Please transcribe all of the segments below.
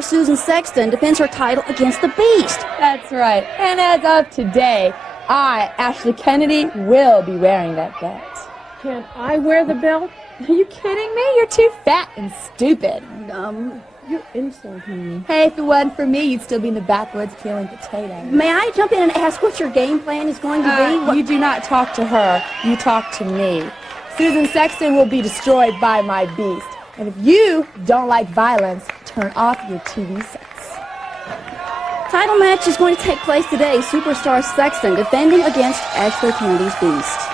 superstar Susan Sexton defends her title against the Beast. That's right. And as of today, I, Ashley Kennedy, will be wearing that belt. Can I wear the belt? Are you kidding me? You're too fat and stupid. You're insulting me. Hey, if it wasn't for me, you'd still be in the backwoods peeling potatoes. May I jump in and ask what your game plan is going to be? You do not talk to her. You talk to me. Susan Sexton will be destroyed by my beast. And if you don't like violence, turn off your TV sets. Title match is going to take place today. Superstar Sexton defending against Ashley Kennedy's Beast.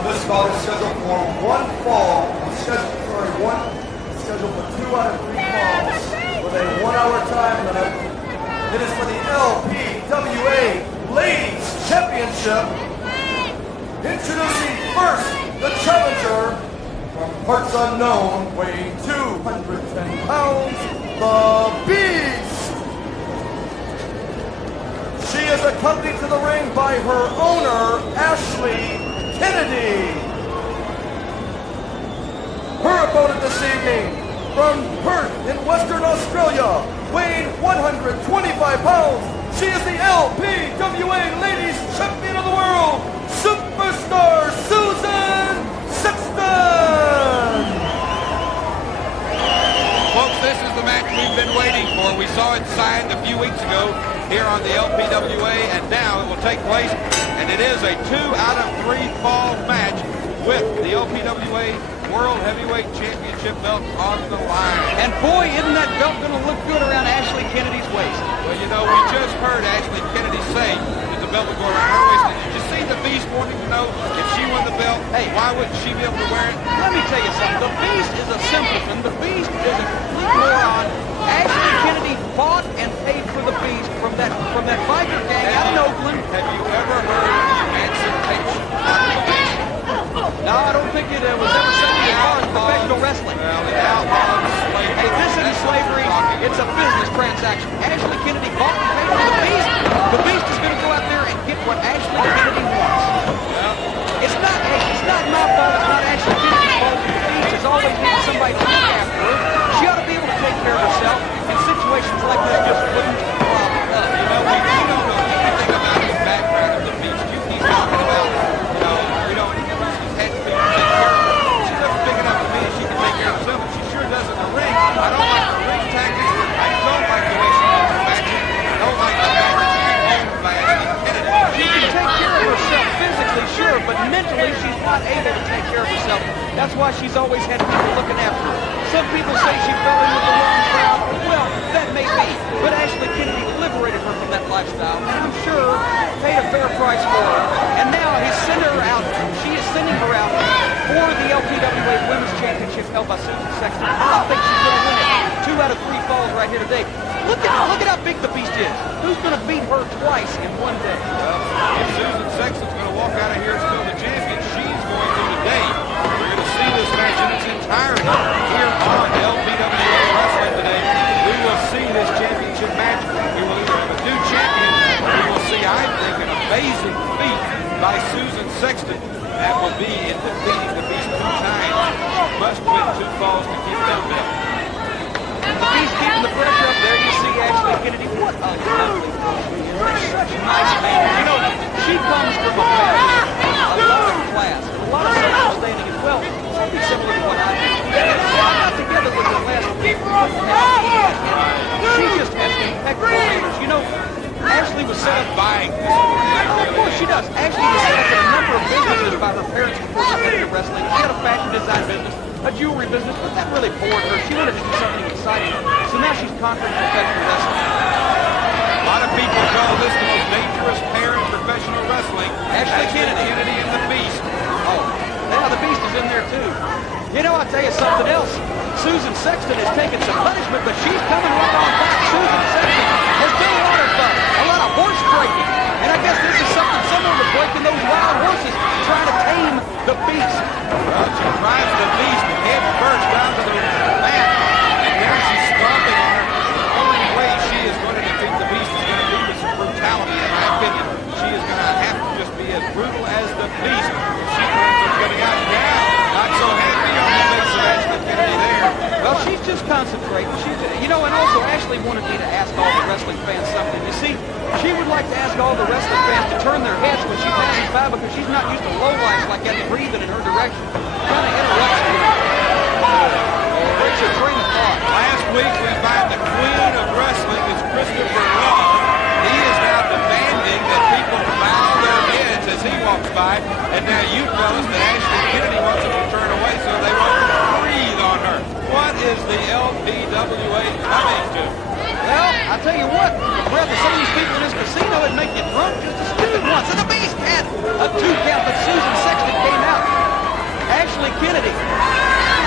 This fall is scheduled for one fall, scheduled for 2 out of 3 falls with a 1-hour time limit. It is for the LPWA Ladies Championship. Introducing first the challenger from parts unknown, weighing 210 pounds, the Beast. She is accompanied to the ring by her owner, Ashley Kennedy. Her opponent this evening, from Perth in Western Australia, weighing 125 pounds, she is the LPWA Ladies Champion of the World, Superstar Susan Sexton. Folks, this is the match we've been waiting for. We saw it signed a few weeks ago here on the LPWA, and now it will take place, and it is a 2 out of 3 fall match with the LPWA World Heavyweight Championship belt on the line. And boy, isn't that belt going to look good around Ashley Kennedy's waist. Well, you know, we just heard Ashley Kennedy say that the belt would go around her waist. And did you see the Beast wanting to know if she won the belt, hey, why wouldn't she be able to wear it? Let me tell you something. The Beast is a simpleton. The Beast is a complete moron. Ashley Kennedy bought and paid for the Beast from that biker gang out in Oakland. Have you ever heard the emancipation of the Beast? No, I don't think it was ever said as far as professional wrestling. Well, the outlaw slavery. Hey, this isn't slavery. It's a business transaction. Ashley Kennedy bought and paid for the Beast. The Beast is going to go out there and get what Ashley Kennedy wants. Well, it's not my fault. It's not Ashley Kennedy's fault. The Beast has always needed somebody to look after her. She ought to be able to take care of herself. And situations like this just wouldn't bother her. You know, we don't know anything about the background of the Beast. You keep talking about, you know, he's had to take care of her. She looks big enough to me and she can take care of herself, but she sure does in the ring. I don't like the ring tactics. I don't like the way she moves the matches. I don't like the fact that she's owned by Ashley Kennedy. She can take care of herself physically, sure, but mentally she's not able to take care of herself. That's why she's always had people looking after her. Some people say she fell in with the wrong crowd. Well, that may be. But Ashley Kennedy liberated her from that lifestyle, and I'm sure paid a fair price for her. And now he's sending her out. She is sending her out for the LPWA Women's Championship held by Susan Sexton. I think she's going to win it. 2 out of 3 falls right here today. Look at how big the Beast is. Who's going to beat her twice in one day? Well, if Susan Sexton's going to walk out of here still the champion, she's going to today. We're going to see this match in its entirety here on LPWA Wrestling today. We will see this championship match. We will either have a new champion, or we will see, I think, an amazing feat by Susan Sexton. That will be in defeating the Beast 2 times. Must win 2 falls to keep that belt. And the Beast keeping the pressure up there. You see Ashley Kennedy. What a lovely Ashley was set up. buying this. Oh, of course she does. Ashley was set up in a number of businesses by her parents before she went into wrestling. She had a fashion design business, a jewelry business, but that really bored her. She wanted to do something exciting. So now she's conquering professional wrestling. A lot of people call this the most dangerous pair in professional wrestling. Ashley Kennedy. Kennedy and the Beast. Oh, yeah, the Beast is in there too. You know, I'll tell you something else. Susan Sexton has taken some punishment, but she's coming right on back. Susan Sexton has done a lot of horse breaking. And I guess this is something similar to breaking those wild horses, trying to tame the Beast. Well, she drives the Beast head first down to the mat, and there she's stomping on her. The only way she is going to defeat the Beast is going to be with some brutality, in my opinion. She is going to have to just be as brutal as the Beast. She plans on getting out now. Not so happy on the face of Ashley Kennedy there. Well, she's just concentrating. You know, and also Ashley wanted me to ask all the wrestling fans something. You see, she would like to ask all the wrestling fans to turn their heads when she passes by because she's not used to lowlifes like that breathing in her direction. Kind of interrupts me. Breaks your train of thought. Last week we find the queen of wrestling is Christopher Long. He is now demanding that people bow their heads as he walks by. And now you tell us that Ashley Kennedy wants them to turn away so they won't breathe on her. What is the LPWA coming to? Well, I tell you what, the breath of some of these people in this casino would make you drunk just as stupid once. And the Beast had a 2 count, but Susan Sexton came out. Ashley Kennedy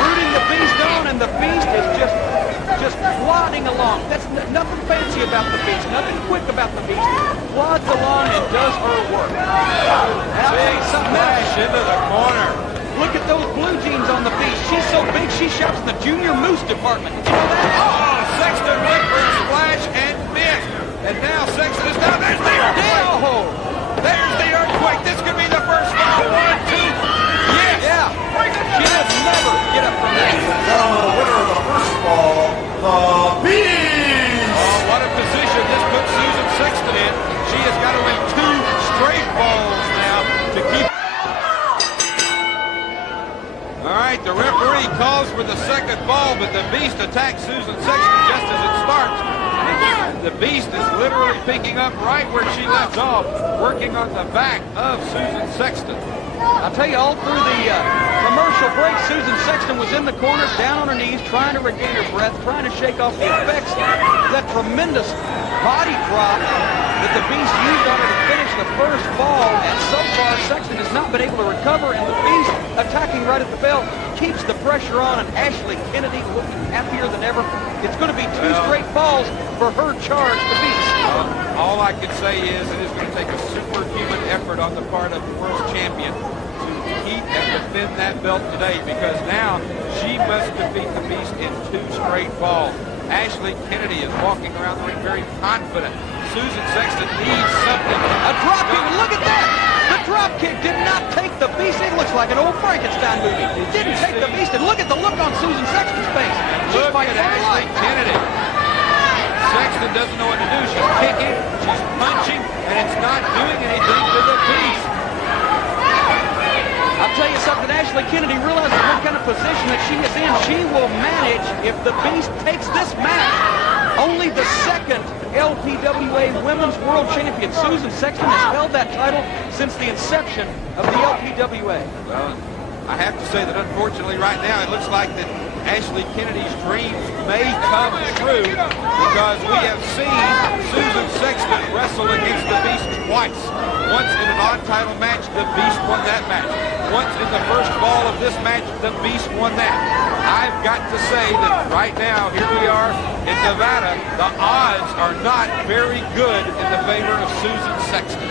rooting the Beast on, and the Beast is just plodding along. That's nothing fancy about the Beast, nothing quick about the Beast. Plods along and does her work. And I'll tell you something else. Into the corner. Look at those blue jeans on the Beast. She's so big, she shops in the Junior Moose department. Did you know that? Oh, Sexton went for a splash and missed. And now Sexton is down. There's the earthquake. Oh, There's the earthquake. This could be the first fall. 1, 2. Yes. yeah. She does never get up from that. Now the winner of the first fall, the Beast! Oh, what a position this puts Susan Sexton in. She has got to win 2 straight falls now to keep. All right, the referee calls for the second ball, but the Beast attacks Susan Sexton just as it starts. The Beast is literally picking up right where she left off, working on the back of Susan Sexton. I'll tell you, all through the commercial break, Susan Sexton was in the corner, down on her knees, trying to regain her breath, trying to shake off the effects of that tremendous body drop that the Beast used on her to finish the first fall. And so far, Sexton has not been able to recover, and the Beast, attacking right at the bell, keeps the pressure on, and Ashley Kennedy looking happier than ever. It's going to be 2 straight falls for her charge, the Beast. All I can say is it is going to take a superhuman effort on the part of the world champion to keep and defend that belt today, because now she must defeat the Beast in 2 straight falls. Ashley Kennedy is walking around the ring very confident. Susan Sexton needs something. A drop kick, look at that! The drop kick did not take the Beast. It looks like an old Frankenstein movie. It didn't take the Beast, and look at the look on Susan Sexton's face. She's Look fighting at for her Ashley life. Kennedy. Sexton doesn't know what to do. She's kicking, she's punching, and it's not doing anything to the Beast. I'll tell you something, Ashley Kennedy realizes what kind of position that she is in. She will manage, if the Beast takes this match, only the second LPWA Women's World Champion. Susan Sexton has held that title since the inception of the LPWA. Well, I have to say that unfortunately right now it looks like that Ashley Kennedy's dreams may come true, because we have seen Susan Sexton wrestle against the Beast twice. Once in a non-title match, the Beast won that match. Once in the first fall of this match, the Beast won that. I've got to say that right now, here we are in Nevada, the odds are not very good in the favor of Susan Sexton.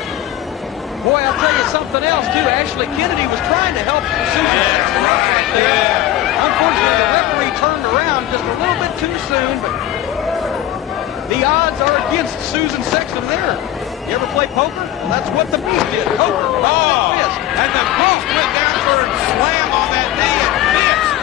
Boy, I'll tell you something else, too. Ashley Kennedy was trying to help Susan Sexton out right there. Unfortunately, the referee turned around just a little bit too soon, but the odds are against Susan Sexton there. You ever play poker? Well, that's what the Beast did. Poker. Oh, Fist. and the Beast went down for a slam on that knee and missed.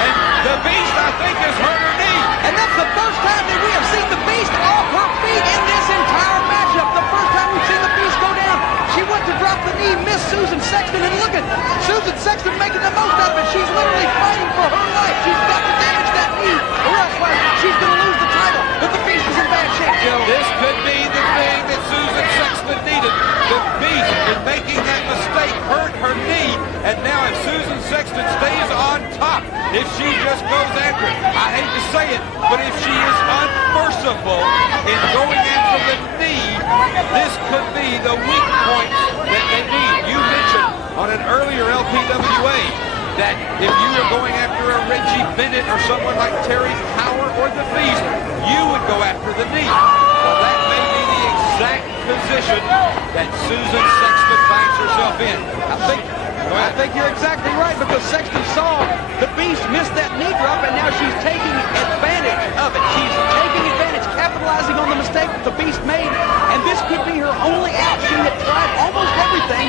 And the Beast, I think, has hurt her knee. And that's the first time that we have seen the Beast off her feet in this entire matchup. The first time we've seen the Beast go down. She went to drop the knee, missed Susan Sexton, and look at Susan Sexton making the most out of it. She's literally fighting for her life. She's got to damage that knee, or else she's going to lose the title. But the Beast is in bad shape, Joe. This could be the thing that Susan Sexton stays on top, if she just goes after it. I hate to say it, but if she is unmerciful in going after the knee, this could be the weak point that they need. You mentioned on an earlier LPWA that if you were going after a Reggie Bennett or someone like Terry Power or the Beast, you would go after the knee. Well, that may be the exact position that Susan Sexton finds herself in. I think you're exactly right, because Sexton saw the Beast miss that knee drop, and now she's taking advantage of it. She's taking advantage, capitalizing on the mistake that the Beast made, and this could be her only out. She had tried almost everything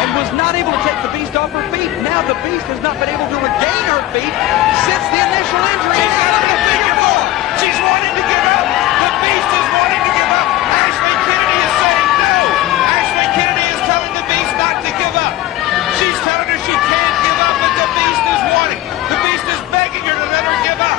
and was not able to take the Beast off her feet. Now the Beast has not been able to regain her feet since the initial injury. She's got a figure four. She's wanting to give up. The Beast is wanting to give up. Ashley Kennedy is saying no. Ashley Kennedy is telling the Beast not to give up. She's telling her she can't give up, but the Beast is wanting. The Beast is begging her to let her give up.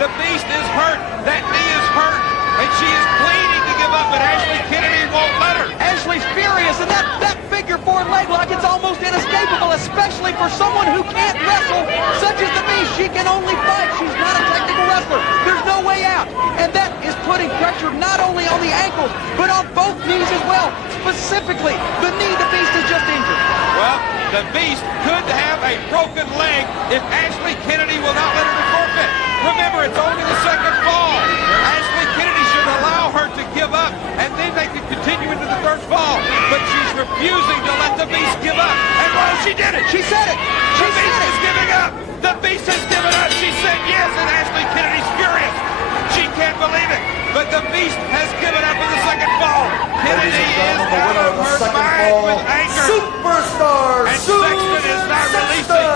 The Beast is hurt. That knee is hurt, and she is pleading to give up, but Ashley Kennedy won't let her. Ashley's furious, and that figure four leg lock is almost inescapable, especially for someone who can't wrestle, such as the Beast. She can only fight. She's not a technical wrestler. There's no way out, and that is putting pressure not only on the ankles, but on both knees as well. Specifically, the knee the Beast has just injured. Well, the Beast could have a broken leg if Ashley Kennedy will not let her to forfeit. Remember, it's only the second fall. Ashley Kennedy should allow her to give up, and then they can continue into the third fall. But she's refusing to let the Beast give up. And well, she did it. She said it. She The Beast said is it. giving up. The Beast has given up. She said yes, and Ashley Kennedy's furious. She can't believe it. But the Beast has given up in the second fall. Kennedy is out of her mind with anger. Superstar And Susan Sexton is not releasing.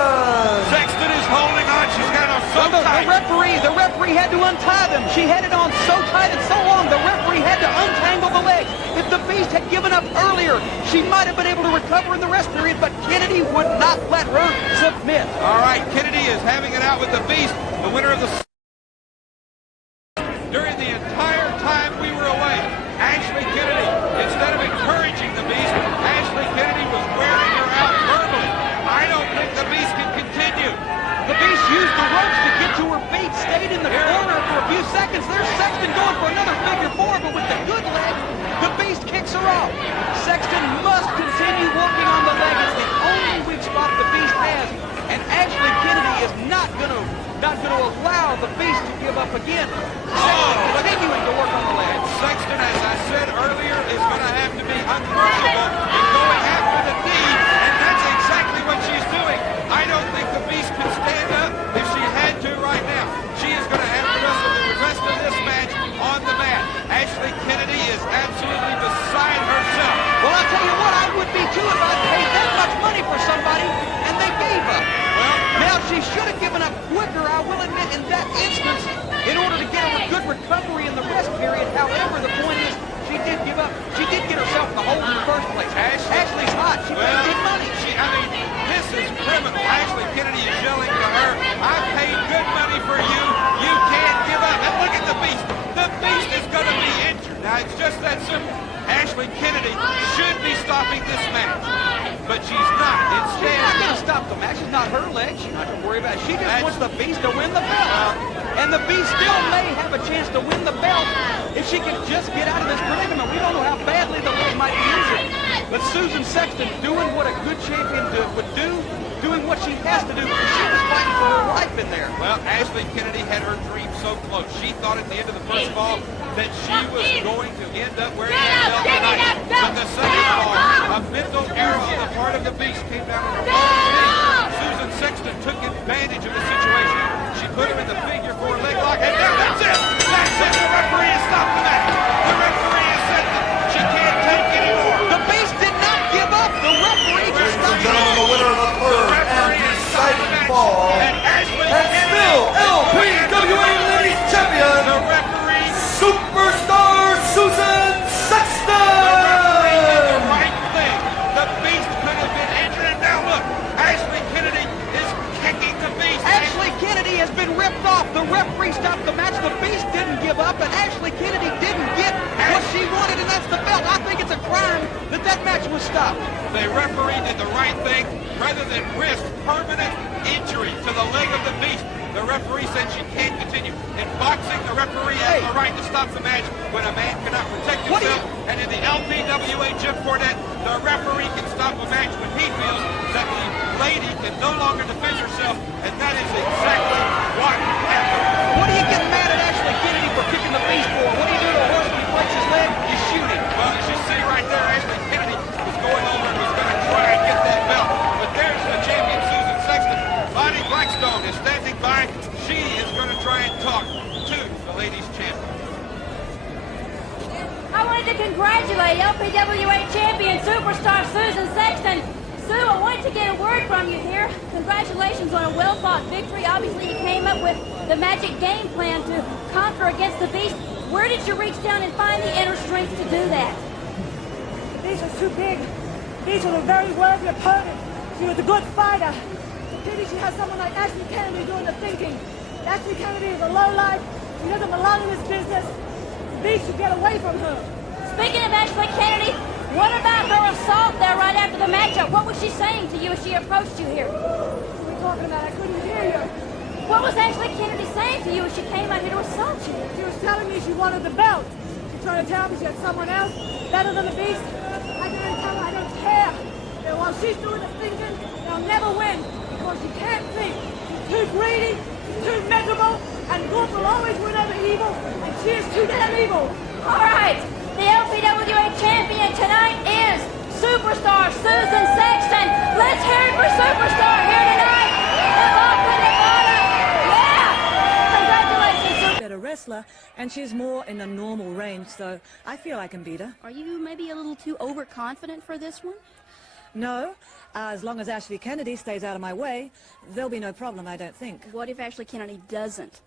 Sexton is holding on. She's got them so The tight. referee had to untie them. She had it on so tight and so long, the referee had to untangle the legs. If the Beast had given up earlier, she might have been able to recover in the rest period, but Kennedy would not let her submit. All right, Kennedy is having it out with the Beast, the winner of the... During the entire time we were away, Ashley Kennedy, instead of encouraging the Beast, Ashley Kennedy was wearing her out verbally. I don't think the Beast can continue. The Beast used the ropes to get to her feet, stayed in the corner for a few seconds. There's Sexton going for another figure four, but with the good leg, the Beast kicks her off. Sexton must continue working on the leg. It's the only weak spot the Beast has, and Ashley Kennedy is not going to allow the Beast to give up again. Sexton continuing to work on the leg. Sexton, as I said earlier, is going to have to be unmerciful in going after the knee, and that's exactly what she's doing. I don't think the Beast can stand up if she had to right now. She is going to have to wrestle the rest of this match on the mat. Ashley Kennedy is absolutely beside herself. Well, I'll tell you what, I would be too if I paid that much money for somebody and they gave up. Well, Now, she should have given up quicker, I will admit, in that instance, in order to get a good recovery in the rest period. However, the point is, she did give up. She did get herself in the hole in the first place. Ashley's hot. She paid good money. This is criminal. Ashley Kennedy is yelling to her, I paid good money for you. You can't give up. And look at the Beast. The Beast is going to be injured. Now, it's just that simple. Ashley Kennedy should be stopping this match, but she's not. She's Instead, not going to stop the match. It's not her leg. She's not going to worry about it. She just wants the Beast to win the belt. And the Beast still may have a chance to win the belt if she can just get out of this predicament. We don't know how badly the leg might be injured. But Susan Sexton doing what a good champion would do, doing what she has to do, because she was fighting for her life in there. well, Ashley Kennedy had her dream so close. She thought at the end of the first fall that she was going to end up wearing that belt tonight. But the second fall, a mental error on the part of the Beast came down on her wrong knee. Susan Sexton took advantage of the situation. She put him in the figure four leg lock, and now that's it. That's it. The referee has stopped the match. The referee has said that she can't take anymore. The Beast did not give up. The referee just Ladies and stopped gentlemen, the winner of the third and deciding fall, And Ashley and Kennedy, still LPWA Ladies Champion, the referee, Superstar Susan the referee did the Sexton! right thing. The Beast could have been injured, and was stopped. The referee did the right thing rather than risk permanent injury to the leg of the beast. The referee said she can't continue. In boxing, the referee has the right to stop the match when a man cannot protect himself. And in the LPWA, Jim Cornette, the referee can stop a match when he feels that the lady can no longer defend herself. And that is exactly what happened. What are you getting mad at Ashley Kennedy for kicking the beast for? What do you do to a horse when he breaks his leg? You shoot him. Well, as you see right there, Ashley Kennedy was going over and was going to try and get that belt. But there's the champion, Susan Sexton. Bonnie Blackstone is standing by. She is going to try and talk to the ladies' champion. I wanted to congratulate LPWA champion superstar Susan Sexton. Sue, I wanted to get a word from you here. Congratulations on a well-fought victory. Obviously, you came up with the magic game plan to conquer against the beast. Where did you reach down and find the inner strength to do that? The beast was too big. The beast was a very worthy opponent. She was a good fighter. Maybe she has someone like Ashley Kennedy doing the thinking. Ashley Kennedy is a lowlife. She doesn't belong in this business. The beast should get away from her. Speaking of Ashley Kennedy, what about her assault there right after the matchup? What was she saying to you as she approached you here? What are we talking about? I couldn't hear you. What was Ashley Kennedy saying to you as she came out here to assault you? She was telling me she wanted the belt. She tried to tell me she had someone else better than the beast. I didn't tell her I don't care. And while she's doing the thinking, they'll never win because she can't think. She's too greedy, she's too miserable, and good will always win over evil, and she is too damn evil. All right, the LPWA champion tonight is superstar Susan Sexton. Let's hear it for superstar here tonight. Yeah! Congratulations, Better wrestler, and she's more in the normal range, so I feel I can beat her. Are you maybe a little too overconfident for this one? No, as long as Ashley Kennedy stays out of my way, there'll be no problem, I don't think. What if Ashley Kennedy doesn't?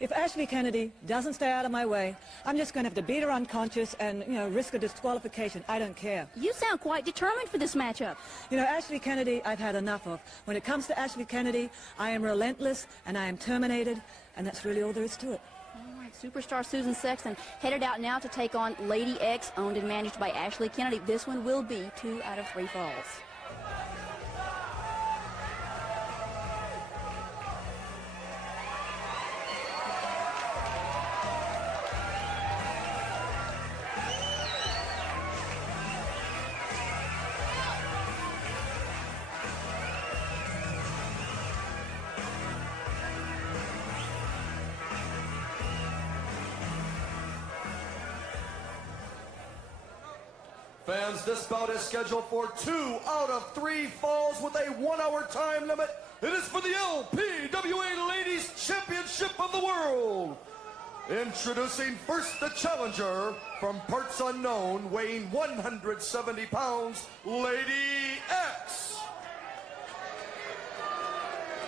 If Ashley Kennedy doesn't stay out of my way, I'm just going to have to beat her unconscious and, risk a disqualification. I don't care. You sound quite determined for this matchup. Ashley Kennedy, I've had enough of. When it comes to Ashley Kennedy, I am relentless and I am terminated, and that's really all there is to it. All right, superstar Susan Sexton headed out now to take on Lady X, owned and managed by Ashley Kennedy. This one will be 2 out of 3 falls. Fans, this bout is scheduled for 2 out of 3 falls with a 1-hour time limit. It is for the LPWA Ladies Championship of the World. Introducing first the challenger from parts unknown, weighing 170 pounds, Lady X.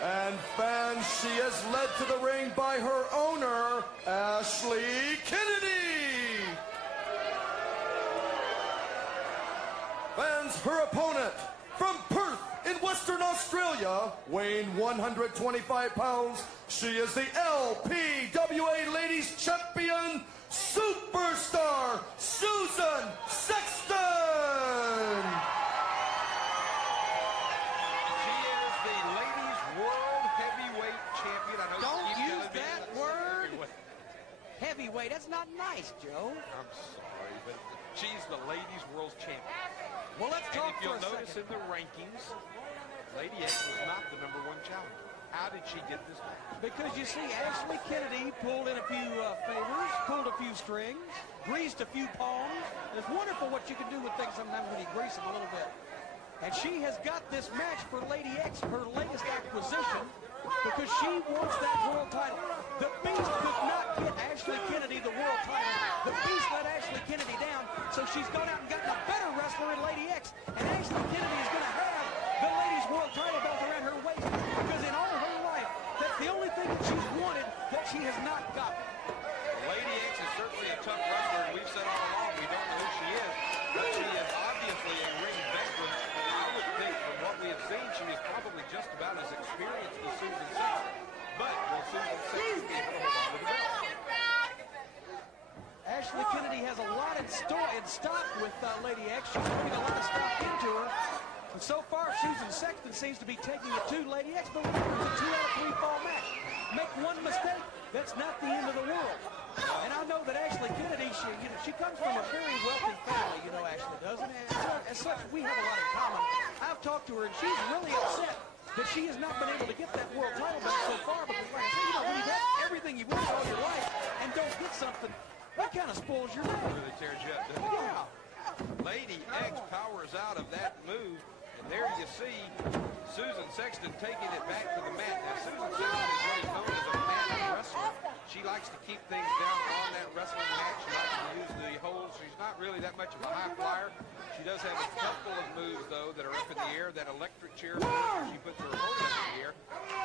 And fans, she is led to the ring by her owner, Ashley Kennedy. Fans, her opponent from Perth in Western Australia, weighing 125 pounds, she is the LPWA Ladies Champion, Superstar Susan Sexton. She is the ladies' world heavyweight champion. I know Don't Steve's use gonna be that the word. heavyweight. Heavyweight, that's not nice, Joe. I'm sorry, but she's the ladies' world champion. Well, let's And talk if for you'll a notice second. in the rankings, Lady X was not the #1 challenger. How did she get this match? Because you see, Ashley Kennedy pulled in a few favors, pulled a few strings, greased a few palms. It's wonderful what you can do with things sometimes when you grease them a little bit. And she has got this match for Lady X, her latest acquisition, because she wants that world title. The Beast could not get Ashley Kennedy the world title. The Beast let Ashley Kennedy down, so she's gone out and gotten a better wrestler in Lady X. And Ashley Kennedy is going to have the ladies' world title belt around her waist, because in all her life, that's the only thing that she's wanted that she has not gotten. Lady X is certainly a tough wrestler, and we've said all along we don't know who she is, but she is obviously a ring veteran. I would think from what we have seen, she is probably just about as experienced as Susan Sexton. But will Susan Sexton be able to hold on to the belt? Ashley Kennedy has a lot in stock with Lady X. She's putting a lot of stock into her. And so far, Susan Sexton seems to be taking it to Lady X, but remember, it's a 2 out of 3 fall match. Make one mistake, that's not the end of the world. And I know that Ashley Kennedy, she comes from a very wealthy family, Ashley doesn't. And as such, we have a lot in common. I've talked to her, and she's really upset that she has not been able to get that world title back so far, because like I said, when you've had everything you've wanted all your life and don't get something, that kind of spoils your life. Really tears you up, doesn't it? Yeah. Lady X powers out of that move, and there you see Susan Sexton taking it back to the mat. Now, Susan Sexton is what is known as a mat wrestler. She likes to keep things down on that wrestling mat. She likes to use the holds. She's not really that much of a high flyer. She does have a couple of moves, though, that are up in the air. That electric chair move where she puts her opponent up in the air.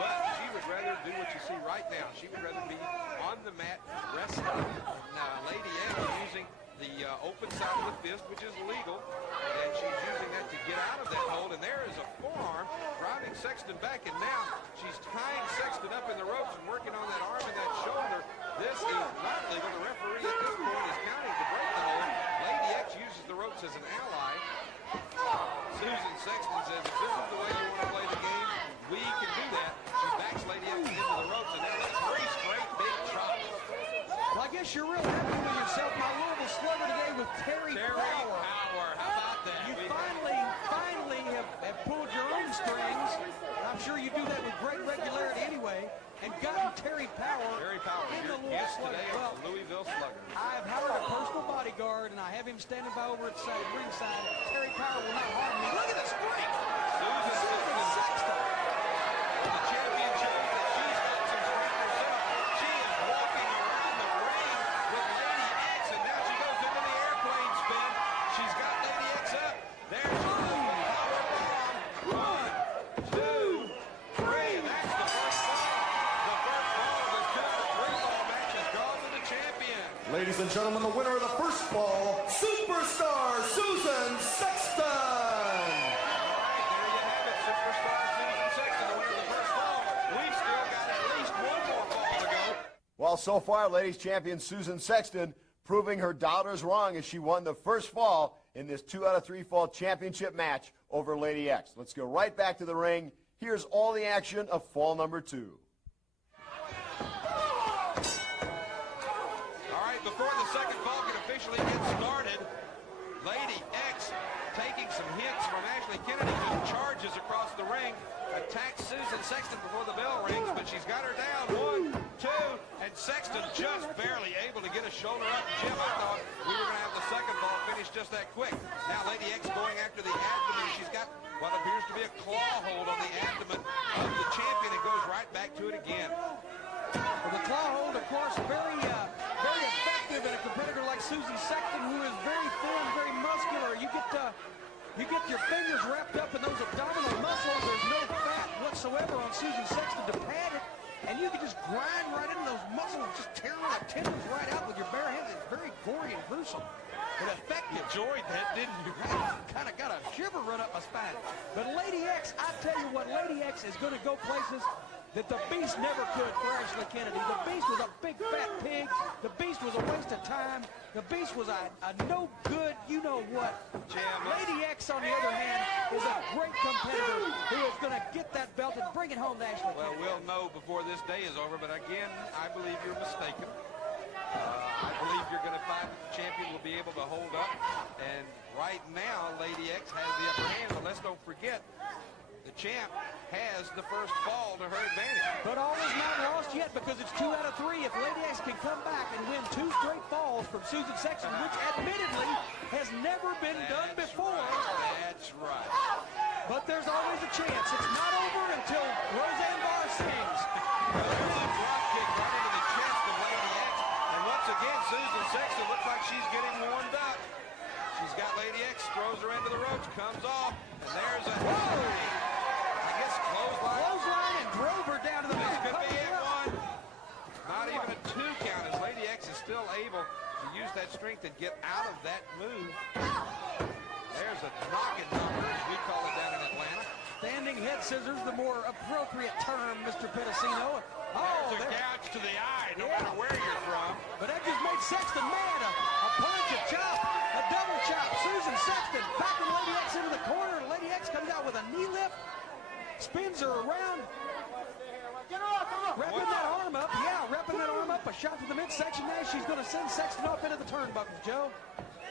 But she would rather do what you see right now. She would rather be on the mat wrestling. Now, Lady X using the open side of the fist, which is legal, and she's using that to get out of that hold, and there is a forearm driving Sexton back, and now she's tying Sexton up in the ropes and working on that arm and that shoulder. This is not legal. The referee at this point is counting to break the hold. Lady X uses the ropes as an ally. Susan Sexton says, if this is the way you want to play the game, we can do that. She backs Lady X into the ropes, and now there's 3 straight big chops. Well, I guess you're real happy with yourself, my Louisville slugger today with Terry Power. How about that? You finally have pulled your own strings. I'm sure you do that with great regularity anyway, and gotten Terry Power in the Louisville Slugger. Well, Louisville Slugger. I've hired a personal bodyguard, and I have him standing by over at ringside. Terry Power will not harm me. Look at the spring. Susan Sexton. The champion shows that she's got some strength herself. She is walking around the ring with Lady X, and now she goes into the airplane spin. She's got Lady X up. There she goes. Power bomb. 1, 2, 3. And that's the first fall. The first fall of this 2 out of 3 fall match has gone to the champion. Ladies and gentlemen, the winner of the first fall, Superstar Susan Sexton. There you have it, Superstar Susan Sexton, the winner of the first fall. We've still got at least 1 more fall to go. Well, so far, ladies champion Susan Sexton proving her doubters wrong as she won the first fall in this 2 out of 3 fall championship match over Lady X. Let's go right back to the ring. Here's all the action of fall number 2. All right, before the second fall can officially get started, Lady X taking some hits from Ashley Kennedy, who charges across the ring, attacks Susan Sexton before the bell rings, but she's got her down. 1, 2, and Sexton just barely able to get a shoulder up. Jim, I thought we were going to have the second fall finish just that quick. Now Lady X going after the abdomen. She's got what appears to be a claw hold on the abdomen of the champion and goes right back to it again. Well, the claw hold, of course, very effective in a competitor like Susan Sexton, who is very thin, very muscular. You get your fingers wrapped up in those abdominal muscles. There's no fat whatsoever on Susan Sexton to pad it, and you can just grind right into those muscles, just tear the tendons right out with your bare hands. It's very gory and gruesome, but effective. Enjoyed that, didn't you? Kind of got a shiver run up my spine. But Lady X, I tell you what, Lady X is going to go places that the Beast never could for Ashley Kennedy. The Beast was a big fat pig. The Beast was a waste of time. The Beast was a no good, you know what. Lady X, on the other hand, is a great competitor who is going to get that belt and bring it home to Ashley Kennedy. Well, we'll know before this day is over, but again, I believe you're mistaken. I believe you're going to find that the champion will be able to hold up. And right now, Lady X has the upper hand, but let's don't forget, the champ has the first fall to her advantage. But all is not lost yet, because it's 2 out of 3. If Lady X can come back and win 2 straight falls from Susan Sexton, which admittedly has never been done before. That's right. But there's always a chance. It's not over until Roseanne Barr sings. There's a drop kick right into the chest of Lady X. And once again, Susan Sexton looks like she's getting warmed up. She's got Lady X, throws her into the ropes, comes off, and there's a clothesline and drove her down to the mat. This could be it, 1. Not even a 2 count, as Lady X is still able to use that strength and get out of that move. There's a knocking number, as we call it down in Atlanta. Standing head scissors, the more appropriate term, Mr. Pedicino. There's a gouge to the eye, no matter where you're from. But that just made Sexton mad. A punch, a chop, a double chop. Susan Sexton backing Lady X into the corner. Lady X comes out with a knee lift, spins her around, wrapping that arm up. Yeah, wrapping that arm up. A shot to the midsection. Now she's going to send Sexton off into the turnbuckle, Joe.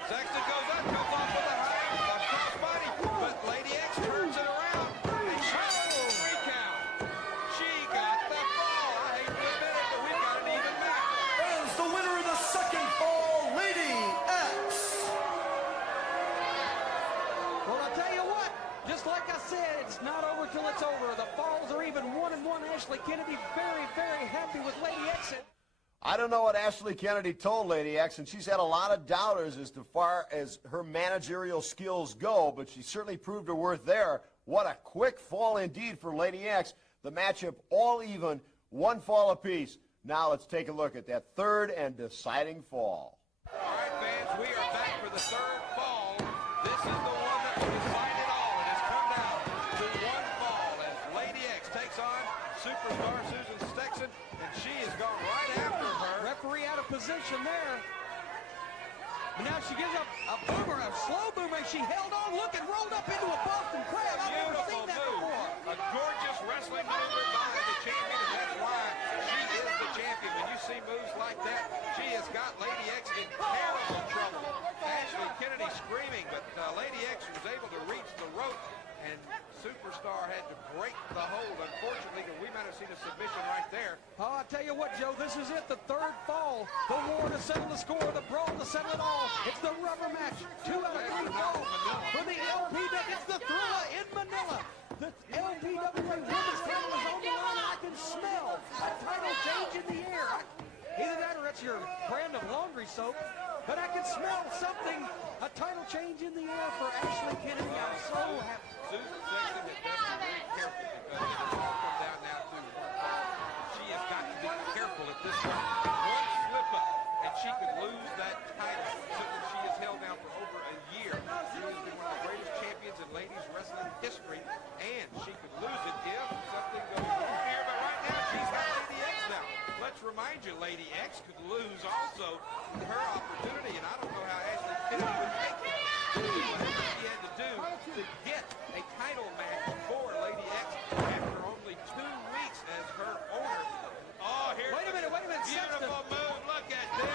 Sexton goes up, comes off with a high crossbody, but Lady X turns it around. And she's 3 count. She got the fall. I hate to admit it, but we've got an even match. As the winner of the second fall, Lady X. Well, I'll tell you what, just like I said, it's not over till it's over. The falls are even 1-1. Ashley Kennedy very, very happy with Lady X. I don't know what Ashley Kennedy told Lady X, and she's had a lot of doubters as far as her managerial skills go, but she certainly proved her worth there. What a quick fall indeed for Lady X. The matchup all even, 1 fall apiece. Now let's take a look at that third and deciding fall. All right, fans, we are back for the third fall. This is the one that will decide it all. It has come down to 1 fall as Lady X takes on superstar Susan Sexton, and she has gone right after her. Referee out of position there. But now she gives up a boomer, a slow boomer. She held on, look, and rolled up into a Boston Crab. I've never Beautiful seen that move. before. A gorgeous wrestling maneuver by the champion, and that's why she is the champion. When you see moves like that, she has got Lady X in terrible trouble. Ashley Kennedy screaming, but Lady X was able to reach the rope, and Superstar had to break the hold, unfortunately, but we might have seen a submission right there. Oh, I tell you what, Joe, this is it, the third fall. The war to settle the score, the brawl to settle it all. It's the rubber match. 2 out of 3 falls for the LPW. It's the Thriller in Manila. The LPWA women's title is on the line, and I can smell a title change in the air. Either that or it's your brand of laundry soap, but I can smell something, a title change in the air for Ashley Kennedy. I'm so happy. Susan Sexton has got to be very careful because it's all come down now to she has got to be careful at this point. One slip up and she could lose that title, something she has held now for over a year. She has been one of the greatest champions in ladies wrestling history, and she could lose it if something goes wrong here. But right now she's got Lady X now. Let's remind you, Lady X could lose also her opportunity, and I don't know how Ashley Kennedy would take it. Whatever she had to do to get a title match for Lady X after only 2 weeks as her owner. Oh, here's Wait a minute, beautiful Sexton. move. Look at this.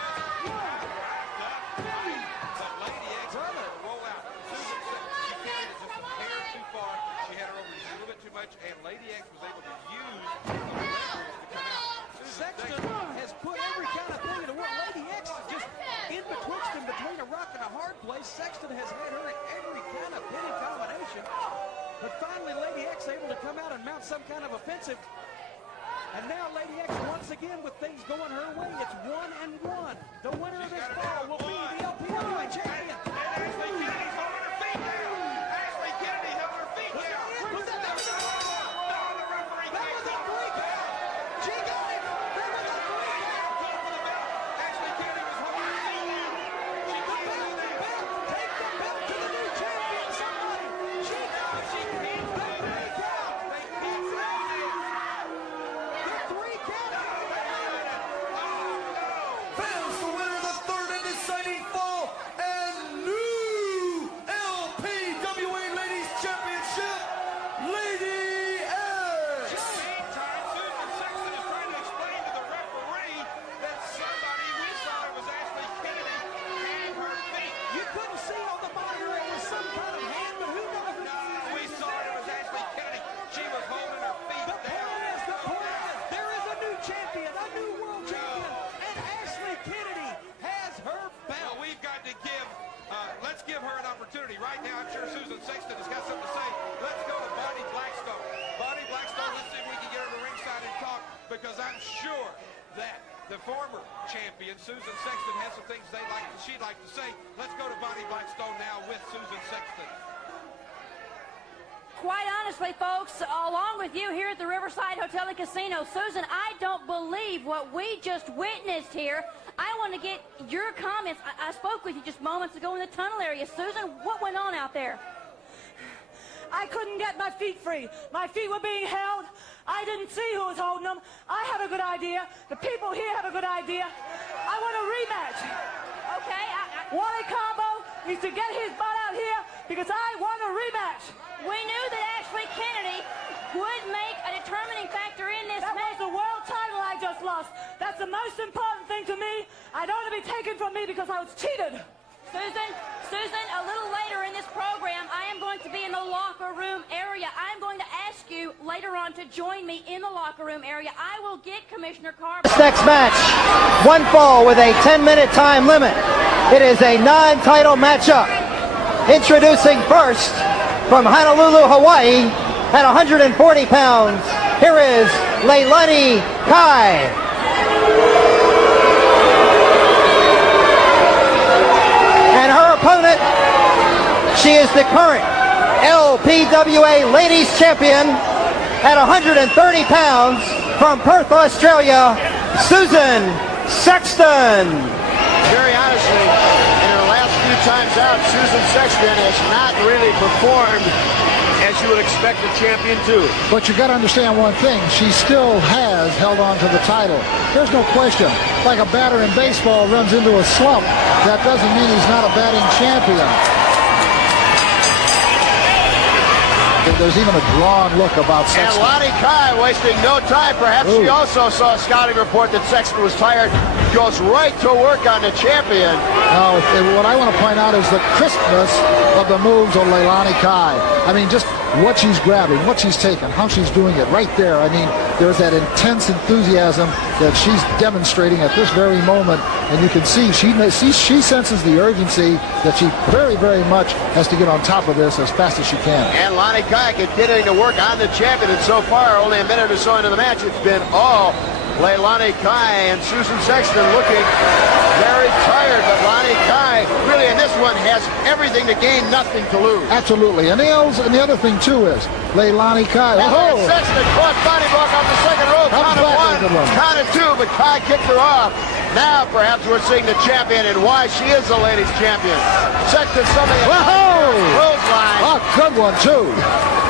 But Lady X is going to roll out. Susan Sexton, she carried it just a hair too far. She had her over just a little bit too much, and Lady X was able to use the leverage to come out. Sexton has put every kind of thing into work. Lady X is just in betwixt and between a rock and a hard place. Sexton has had her in every kind of pinning combination. But finally, Lady X able to come out and mount some kind of offensive. And now Lady X once again with things going her way. It's 1-1. The winner of this fall will be the LPWA champion. And Ashley Kennedy's holding her feet down. Ashley Kennedy held her feet down. Was that the No, the referee That was a 3 count. She got it. That was a 3 count. Ashley Kennedy was holding her feet down. She The couldn't do belt, that. take the belt to the new champion, somebody. She got it. She can't do The 3 that. count. They can't do that. The 3 count. Fans, the winner of the third and deciding fall and new LPWA Ladies Championship, Lady X. Meantime, Susan Sexton is trying to explain to the referee that somebody, we thought it was Ashley Kennedy, had her feet. You couldn't see on the monitor it was some kind of hand, but who knows? No, we saw it was Ashley Kennedy. She was holding her feet The point is, there is a new champion, a new world champion, and Ashley Kennedy has her Well, belt. we've got to give, let's give her an opportunity. Right now, I'm sure Susan Sexton has got something to say. Let's go to Bonnie Blackstone. Bonnie Blackstone, let's see if we can get her to ringside and talk, because I'm sure that the former champion, Susan Sexton, has some things she'd like to say. Let's go to Bonnie Blackstone now with Susan Sexton. Quite honestly, folks, along with you here at the Riverside Hotel and Casino, Susan, I don't believe what we just witnessed here. I want to get your comments. I spoke with you just moments ago in the tunnel area. Susan, what went on out there? I couldn't get my feet free. My feet were being held. I didn't see who was holding them. I have a good idea. The people here have a good idea. I want a rematch. Okay, Wally Combo needs to get his butt out here because I want a rematch. we knew that Ashley Kennedy would make a determining factor in this That was match. the world title I just lost. That's the most important thing to me. I don't want to be taken from me because I was cheated. Susan, a little later in this program, I am going to be in the locker room area. I'm going to ask you later on to join me in the locker room area. I will get Commissioner Carr. Next match, one fall with a 10-minute time limit. It is a non-title matchup. Introducing first from Honolulu, Hawaii, at 140 pounds, here is Leilani Kai. And her opponent, she is the current LPWA Ladies Champion at 130 pounds from Perth, Australia, Susan Sexton. Very honestly, in her last few times out, Susan Sexton has not really performed as you would expect a champion to. But you got to understand one thing. She still has held on to the title. There's no question. Like a batter in baseball runs into a slump, that doesn't mean he's not a batting champion. There's even a drawn look about Sexton. And Lonnie Kai wasting no time. Perhaps she also saw a scouting report that Sexton was tired. Goes right to work on the champion. Now, what I want to point out is the crispness of the moves of Leilani Kai. I mean, just what she's grabbing, what she's taking, how she's doing it right there. I mean, there's that intense enthusiasm that she's demonstrating at this very moment. And you can see she senses the urgency that she very, very much has to get on top of this as fast as she can. And Lonnie Kai continuing to work on the champion. And so far, only a minute or so into the match, it's been all Leilani Kai, and Susan Sexton looking very tired, but Lonnie Kai really in this one has everything to gain, nothing to lose. Absolutely. And the other thing too is Leilani Kai. Oh! Sexton caught body block off the second row, count of one, count of two, but Kai kicked her off. Now perhaps we're seeing the champion and why she is the ladies champion. Sexton something clothesline. A good one too.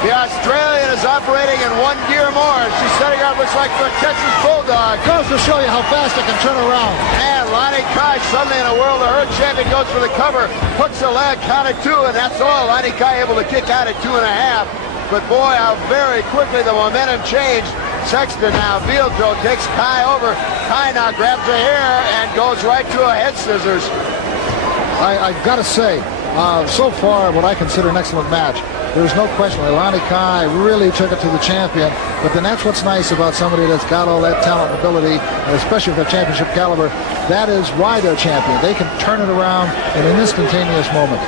The Australian is operating in one gear more. She's setting up, looks like for a Texas Bulldog. Goes to show you how fast it can turn around. And Lonnie Kai suddenly in a world of hurt. Champion goes for the cover, hooks the leg, counted two, and that's all. Lonnie Kai able to kick out at 2.5. But boy, how very quickly the momentum changed. Sexton now, field throw, takes Kai over. Kai now grabs the hair and goes right to a head scissors. I've got to say, so far, what I consider an excellent match. There's no question. Leilani Kai really took it to the champion. But then that's what's nice about somebody that's got all that talent and ability, and especially with a championship caliber. That is why they're champion. They can turn it around in an instantaneous moment.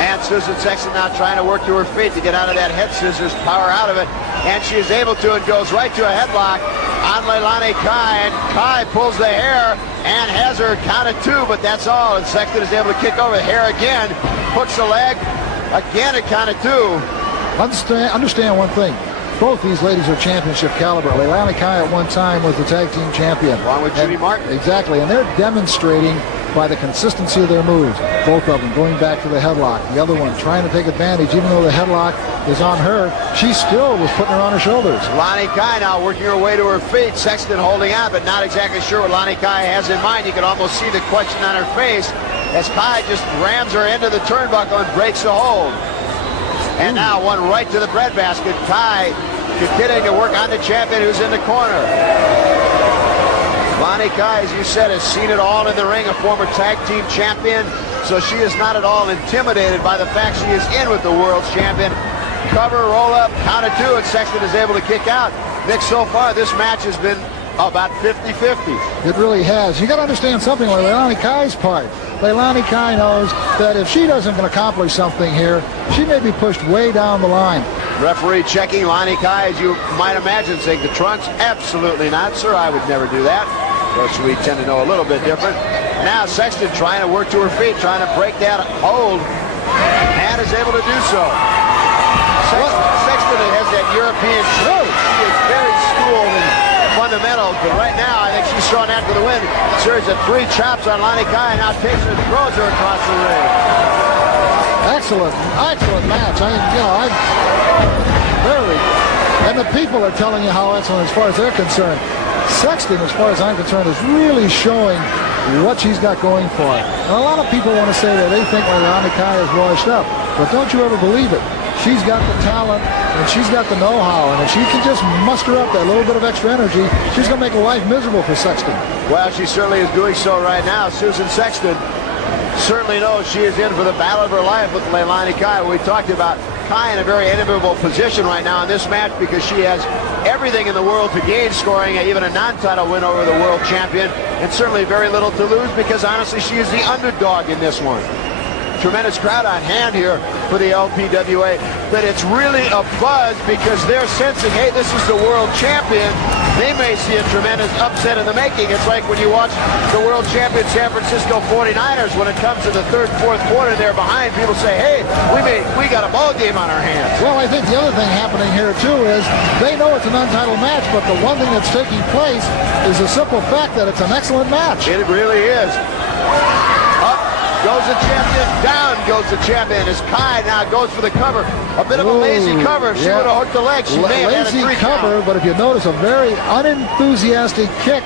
And Susan Sexton now trying to work to her feet to get out of that head scissors, power out of it. And she is able to and goes right to a headlock on Leilani Kai. And Kai pulls the hair and has her counted two, but that's all. And Sexton is able to kick over the hair again, hooks the leg, again a count of two. Understand one thing. Both these ladies are championship caliber. Leilani Kai at one time was the tag team champion. Along with Judy Martin. Exactly, and they're demonstrating by the consistency of their moves. Both of them going back to the headlock. The other one trying to take advantage, even though the headlock is on her, she still was putting her on her shoulders. Lonnie Kai now working her way to her feet. Sexton holding on, but not exactly sure what Lonnie Kai has in mind. You can almost see the question on her face as Kai just rams her into the turnbuckle and breaks the hold. And now one right to the breadbasket. Kai continuing to work on the champion who's in the corner. Lonnie Kai, as you said, has seen it all in the ring, a former tag team champion, so she is not at all intimidated by the fact she is in with the world's champion. Cover, roll up, count of two, and Sexton is able to kick out. Nick, so far this match has been about 50-50. It really has. You got to understand something on Leilani Kai's part. Leilani Kai knows that if she doesn't accomplish something here, she may be pushed way down the line. Referee checking Lonnie Kai, as you might imagine, saying the trunks. Absolutely not, sir. I would never do that. Of course, we tend to know a little bit different. Now Sexton trying to work to her feet, trying to break that hold, and is able to do so. Sexton has that European show. She is very schooled in fundamentals, but right now I think she's throwing after the win. Series of 3 chops on Lonnie Kai, and now takes her and throws her across the ring. Excellent match. I mean, very And the people are telling you how excellent as far as they're concerned. Sexton, as far as I'm concerned, is really showing what she's got going for her. And a lot of people want to say that they think Leilani Kai is washed up. But don't you ever believe it. She's got the talent, and she's got the know-how. And if she can just muster up that little bit of extra energy, she's going to make life miserable for Sexton. Well, she certainly is doing so right now. Susan Sexton certainly knows she is in for the battle of her life with Leilani Kai. We talked about Kai in a very enviable position right now in this match because she has everything in the world to gain, scoring even a non-title win over the world champion, and certainly very little to lose because honestly she is the underdog in this one. Tremendous crowd on hand here for the LPWA, but it's really a buzz because they're sensing, hey, this is the world champion. They may see a tremendous upset in the making. It's like when you watch the world champion San Francisco 49ers, when it comes to the third, fourth quarter, they're behind. People say, hey, we got a ball game on our hands. Well, I think the other thing happening here, too, is they know it's an untitled match, but the one thing that's taking place is the simple fact that it's an excellent match. It really is. Goes the champion, down goes the champion as Kai now goes for the cover. A bit of a lazy cover. If she would have hooked the leg, she may have had a 3 cover, count. but if you notice, a very unenthusiastic kick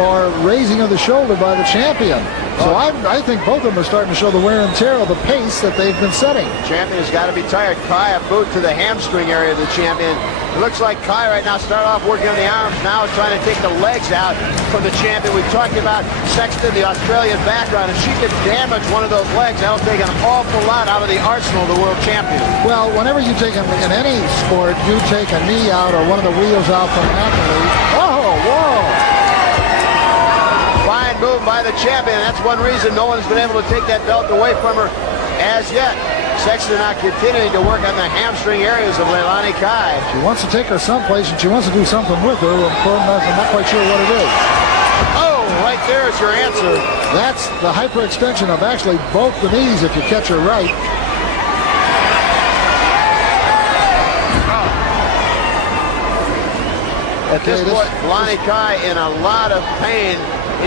or raising of the shoulder by the champion. So I think both of them are starting to show the wear and tear of the pace that they've been setting. Champion has got to be tired. Kai, a boot to the hamstring area of the champion. It looks like Kai right now started off working on the arms, now trying to take the legs out from the champion. We've talked about Sexton, the Australian background. If she could damage one of those legs, that'll take an awful lot out of the arsenal of the world champion. Well, whenever you take, in any sport, you take a knee out or one of the wheels out from an athlete. Oh, whoa! Fine move by the champion. That's one reason no one's been able to take that belt away from her as yet. Sexton not continuing to work on the hamstring areas of Leilani Kai. She wants to take her someplace, and she wants to do something with her. I'm not quite sure what it is. Oh, right there is your answer. That's the hyperextension of actually both the knees if you catch her right. At this point, Leilani Kai in a lot of pain.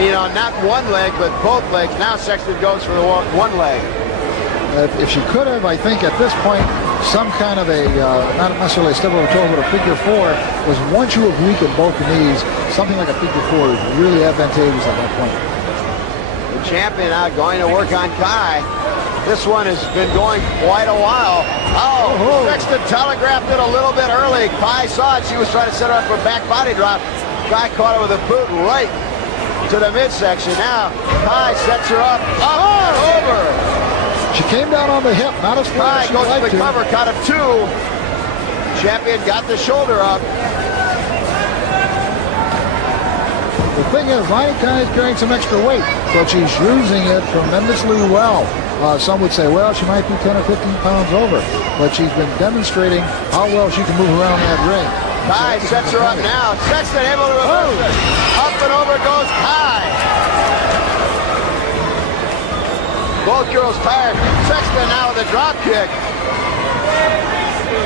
You know, not one leg, but both legs. Now Sexton goes for the one leg. If she could have, I think at this point, some kind of a, not necessarily a step over toe, but a figure 4, was once you have weakened both the knees, something like a figure 4 is really advantageous at that point. The champion now going to work on Kai. This one has been going quite a while. Oh, Sexton telegraphed it a little bit early. Kai saw it. She was trying to set her up for a back body drop. Kai caught her with a boot right to the midsection. Now Kai sets her up and over. She came down on the hip, not as far as she goes liked for the cover, count of 2. Champion got the shoulder up. The thing is, Leilani Kai is carrying some extra weight, but she's using it tremendously well. Some would say, well, she might be 10 or 15 pounds over, but she's been demonstrating how well she can move around that ring. Kai sets her up now. Sexton able to reverse it. Up and over goes Kai. Both girls tired. Sexton now with a drop kick.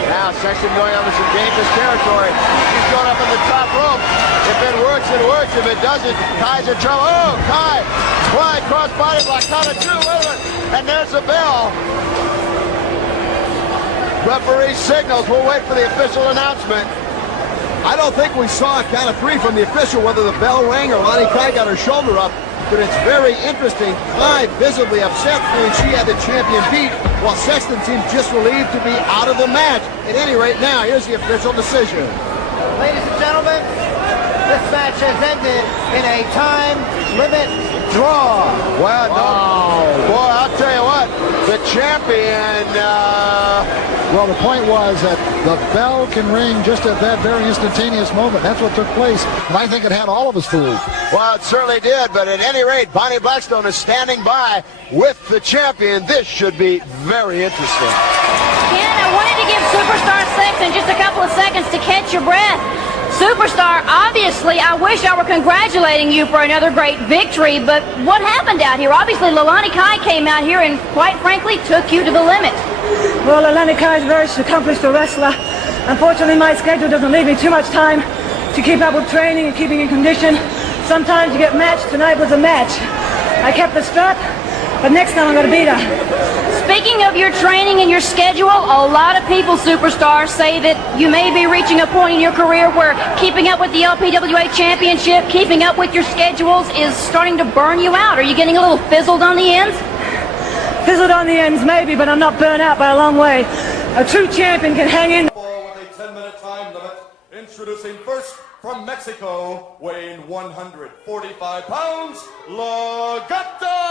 Now Sexton going over some dangerous territory. She's going up on the top rope. If it works, it works. If it doesn't, Kai's in trouble. Oh, Kai! Flying cross body block. Count of 2. Wait a minute. And there's the bell. Referee signals. We'll wait for the official announcement. I don't think we saw a count of 3 from the official, whether the bell rang or Leilani Kai got her shoulder up. But it's very interesting. Kai visibly upset feeling she had the champion beat, while Sexton seemed just relieved to be out of the match. At any rate, now, here's the official decision. Ladies and gentlemen, this match has ended in a time limit draw. Well, no. Boy, I'll tell you what, the champion... Well, the point was that the bell can ring just at that very instantaneous moment. That's what took place, and I think it had all of us fooled. Well, it certainly did, but at any rate, Bonnie Blackstone is standing by with the champion. This should be very interesting. Ken, I wanted to give Superstar Sexton just a couple of seconds to catch your breath. Superstar, obviously, I wish I were congratulating you for another great victory, but what happened out here? Obviously, Leilani Kai came out here and, quite frankly, took you to the limit. Well, Leilani Kai is a very accomplished wrestler. Unfortunately, my schedule doesn't leave me too much time to keep up with training and keeping in condition. Sometimes you get matched. Tonight was a match. I kept the strap, but next time I'm going to beat her. Speaking of your training and your schedule, a lot of people, superstars, say that you may be reaching a point in your career where keeping up with the LPWA Championship, keeping up with your schedules is starting to burn you out. Are you getting a little fizzled on the ends? Fizzled on the ends, maybe, but I'm not burnt out by a long way. A true champion can hang in. With a 10-minute time limit, introducing first from Mexico, weighing 145 pounds, Legata!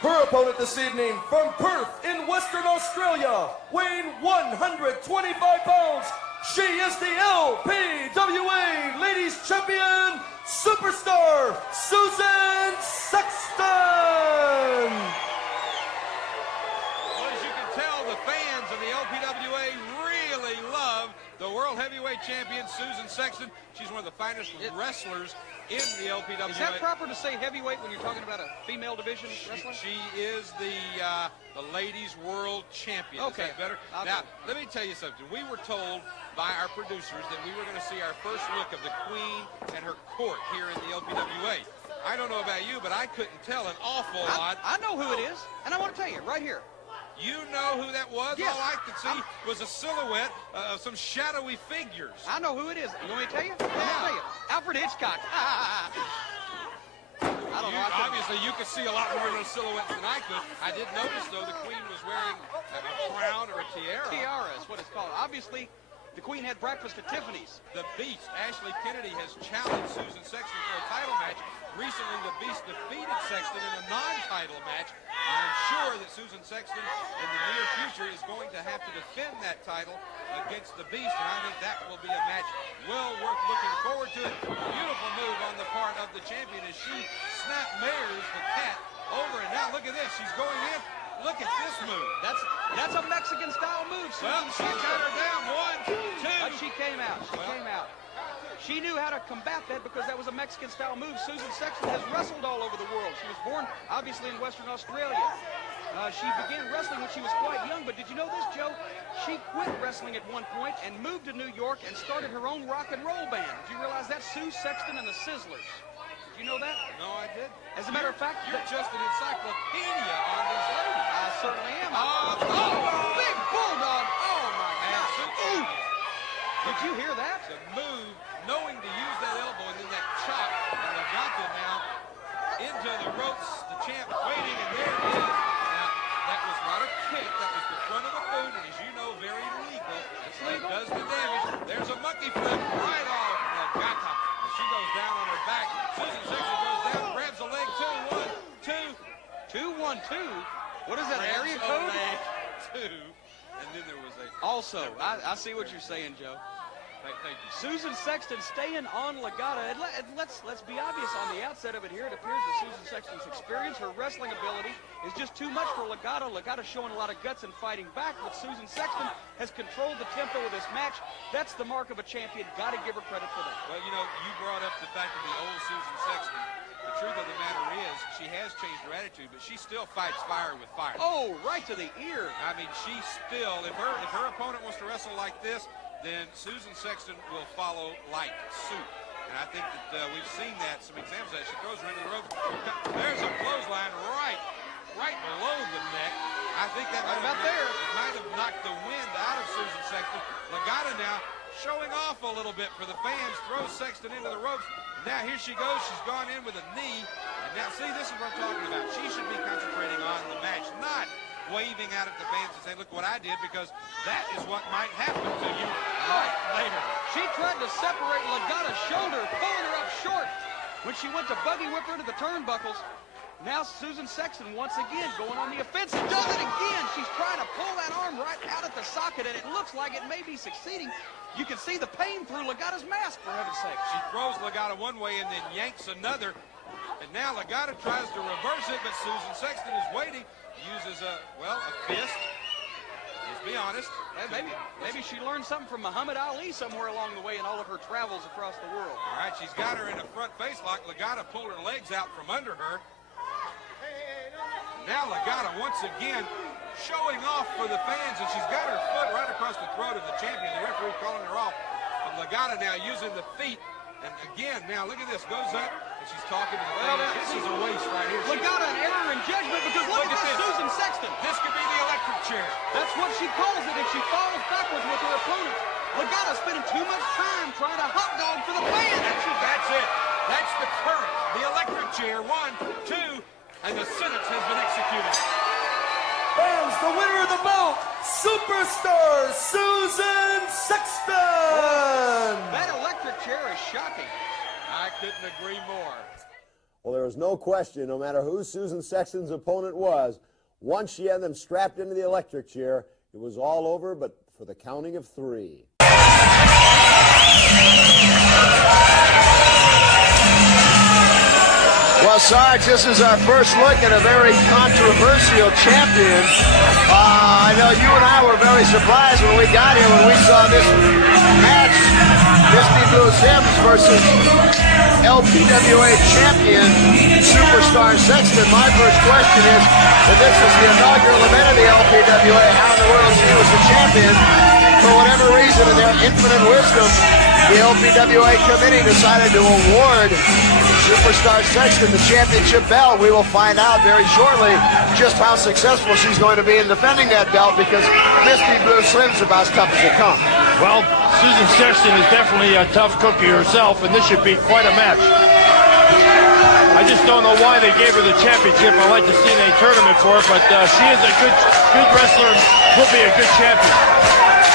Her opponent this evening from Perth in Western Australia, weighing 125 pounds, she is the LPWA Ladies Champion Superstar, Susan Sexton! Well, as you can tell, the fans of the LPWA really love the World Heavyweight Champion, Susan Sexton. She's one of the finest wrestlers in the LPWA. Is that proper to say heavyweight when you're talking about a female division wrestler? She is the ladies world champion. Okay. Is that better? Now, let me tell you something. We were told by our producers that we were going to see our first look of the Queen and her court here in the LPWA. I don't know about you, but I couldn't tell an awful lot. I know who it is, and I want to tell you right here. You know who that was? Yes. All I could see was a silhouette of some shadowy figures. I know who it is. You want me to tell you? I'm going to tell you. Alfred Hitchcock. I don't know. Obviously, you could see a lot more of those silhouettes than I could. I did notice, though, the Queen was wearing a crown or a tiara. Tiara is what it's called. Obviously, the Queen had breakfast at Tiffany's. The Beast, Ashley Kennedy, has challenged Susan Sexton for a title match. Recently, the Beast defeated Sexton in a non-title match. I'm sure that Susan Sexton, in the near future, is going to have to defend that title against the Beast, and I think that will be a match well worth looking forward to. Beautiful move on the part of the champion as she snap-mares the cat over, and now look at this. She's going in. Look at this move. That's a Mexican-style move. Well, she got her down. 1, 2. But she came out. She came out. She knew how to combat that because that was a Mexican-style move. Susan Sexton has wrestled all over the world. She was born, obviously, in Western Australia. She began wrestling when she was quite young, but did you know this, Joe? She quit wrestling at one point and moved to New York and started her own rock and roll band. Did you realize that? Sue Sexton and the Sizzlers. Did you know that? No, I didn't. As a matter of fact, you're just an encyclopedia on these ladies. I certainly am. Big bulldog. Oh, my God. Ooh. Did you hear that? The move, knowing to use that elbow and then that chop, and Legata now into the ropes. The champ waiting, and there it is. Now, that was not a kick. That was the front of the boot, and as you know, very legal. It does the damage. There's a monkey flip right off Legata. And she goes down on her back. Susan Sexton goes down, grabs a leg. 2, 1, 2. 2, 1, 2. What is that, area code? Leg 2. And then there was a... Also, I see what you're saying, Joe. Thank you. Susan Sexton staying on Legata. And let's be obvious on the outset of it here. It appears that Susan Sexton's experience, her wrestling ability, is just too much for Legata. Legata's showing a lot of guts and fighting back, but Susan Sexton has controlled the tempo of this match. That's the mark of a champion. Got to give her credit for that. Well, you know, you brought up the fact of the old Susan Sexton. The truth of the matter is, she has changed her attitude, but she still fights fire with fire. Oh, right to the ear. I mean, she still, if her opponent wants to wrestle like this, then Susan Sexton will follow like suit. And I think that we've seen that, some examples of that. She throws her into the rope. There's a clothesline right below the neck. I think that might have knocked the wind out of Susan Sexton. Legata now showing off a little bit for the fans, throws Sexton into the ropes. Now here she goes. She's gone in with a knee. And now, see, this is what I'm talking about. She should be concentrating on the match, not waving out at the fans and saying, look what I did, because that is what might happen to you right later. She tried to separate Legata's shoulder, pulling her up short when she went to buggy whip her into the turnbuckles. Now Susan Sexton once again going on the offensive. Does it again. She's trying to pull that arm right out at the socket, and it looks like it may be succeeding. You can see the pain through Legata's mask, for heaven's sake. She throws Legata one way and then yanks another. And now Legata tries to reverse it, but Susan Sexton is waiting. Uses a fist. Let's be honest. Maybe she learned something from Muhammad Ali somewhere along the way in all of her travels across the world. All right, she's got her in a front face lock. Legata pulled her legs out from under her. Now Legata once again showing off for the fans, and she's got her foot right across the throat of the champion. The referee calling her off. But Legata now using the feet. And again, now look at this. Goes up. She's talking to the fans. This is a waste right here. Look out, an error in judgment because look at this, Susan Sexton. This could be the electric chair. That's what she calls it if she falls backwards with her opponent. Lagata spending too much time trying to hot dog for the fans. That's it. That's the current. The electric chair. 1, 2, and the sentence has been executed. Fans, the winner of the bout, Superstar Susan Sexton! That electric chair is shocking. I couldn't agree more. Well, there was no question, no matter who Susan Sexton's opponent was, once she had them strapped into the electric chair, it was all over, but for the counting of 3. Well, Sarge, this is our first look at a very controversial champion. I know you and I were very surprised when we got here, when we saw this match, Misty Blue Sims versus LPWA champion, Superstar Sexton. My first question is, if this is the inaugural event of the LPWA, how in the world she was the champion? For whatever reason, in their infinite wisdom, the LPWA committee decided to award Superstar Sexton the championship belt. We will find out very shortly just how successful she's going to be in defending that belt, because Misty Blue Slim's about as tough as they come. Well, Susan Sexton is definitely a tough cookie herself, and this should be quite a match. I just don't know why they gave her the championship. I'd like to see a tournament for her, but she is a good wrestler and will be a good champion.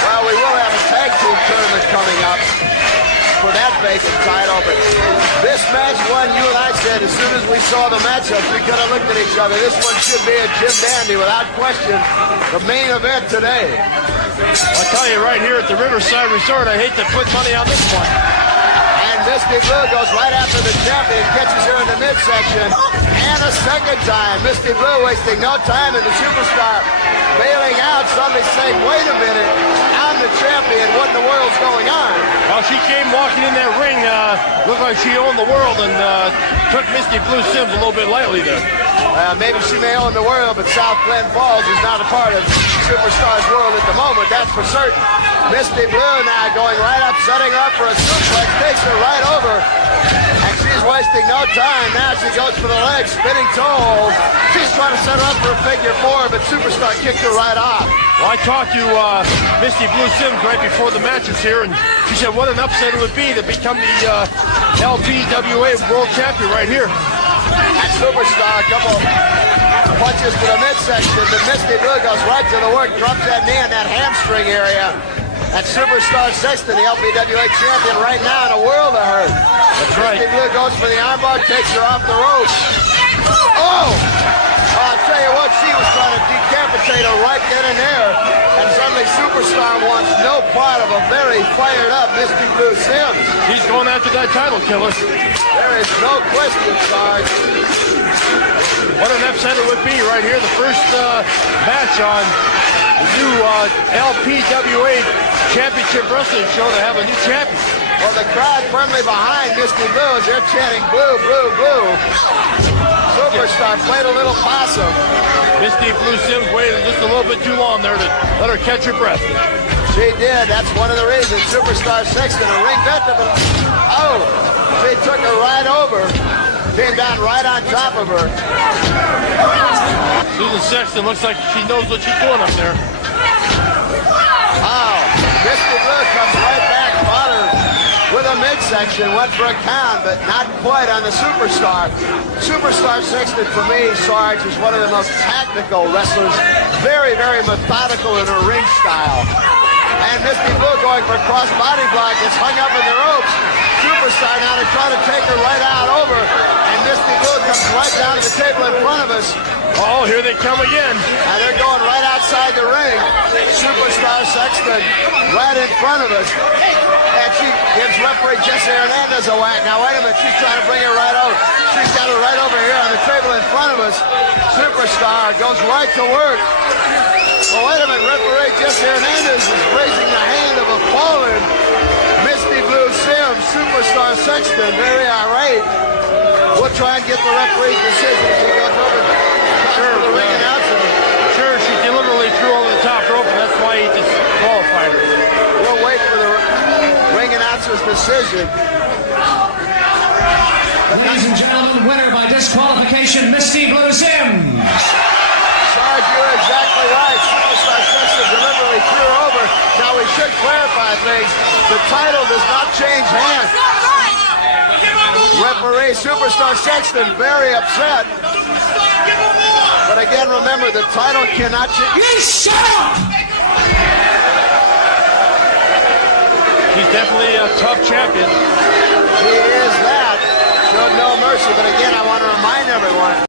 Well, we will have a tag team tournament coming up for that vacant title, but this match one, you and I said as soon as we saw the matchups, we kind of looked at each other. This one should be a Jim Dandy, without question, the main event today. I'll tell you right here at the Riverside Resort, I hate to put money on this one. And Misty Blue goes right after the champion, catches her in the midsection, and a second time. Misty Blue wasting no time, and the Superstar bailing out, suddenly saying, wait a minute, I'm the champion, what in the world's going on? Well, she came walking in that ring, looked like she owned the world, and took Misty Blue Sims a little bit lightly there. Maybe she may own the world, but South Glen Falls is not a part of Superstar's world at the moment, that's for certain. Misty Blue now going right up, setting her up for a suplex, takes her right over, and she's wasting no time. Now she goes for the leg, spinning toe hold. She's trying to set her up for a figure 4, but Superstar kicked her right off. Well, I talked to Misty Blue Sims right before the matches here, and she said what an upset it would be to become the LPWA World Champion right here. And Superstar, a couple punches to the midsection, but Misty Blue goes right to the work, drops that knee in that hamstring area. And Superstar Sexton, the LPWA champion, right now in a world of hurt. That's right. Misty Blue goes for the armbar, takes her off the rope. Oh! I'll tell you what, she was trying to decapitate her right then and there. And suddenly Superstar wants no part of a very fired up Misty Blue Sims. He's going after that title killer. There is no question, Sarge. What an upset it would be right here. The first match on the new LPWA Championship Wrestling show to have a new champion. Well, the crowd firmly behind Misty Blue as they're chanting blue, blue, blue. Superstar played a little possum. Misty Blue Sims waited just a little bit too long there to let her catch her breath. She did. That's one of the reasons. Superstar Sexton, a ring veteran. Oh, she took her right over. Came down right on top of her. Susan Sexton looks like she knows what she's doing up there. Oh, Misty Blue comes right back, followed with a midsection, went for a count, but not quite on the Superstar. Superstar Sexton, for me, Sarge, is one of the most tactical wrestlers. Very, very methodical in her ring style. And Misty Blue going for a cross-body block, gets hung up in the ropes. Superstar now to try to take her right out over. And Misty Blue comes right down to the table in front of us. Oh, here they come again. And they're going right outside the ring. Superstar Sexton right in front of us. And she gives referee Jesse Hernandez a whack. Now, wait a minute. She's trying to bring her right over. She's got her right over here on the table in front of us. Superstar goes right to work. Well, wait a minute. Referee Jesse Hernandez is raising the hand of a fallen Misty Blue Sims. Superstar Sexton, very irate. We'll try and get the referee's decision as he goes over to the ring announcer. Sure, she deliberately threw over the top rope, and that's why he disqualified her. We'll wait for the ring announcer's decision. Ladies and gentlemen, winner by disqualification, Misty Blue Sims. Sarge, you're exactly right. Superstar Sexton deliberately threw her over. Now we should clarify things. The title does not change hands. Referee Superstar Sexton very upset. But again, remember, the title cannot change. You shut up! He's definitely a tough champion. He is that. Showed no mercy. But again, I want to remind everyone.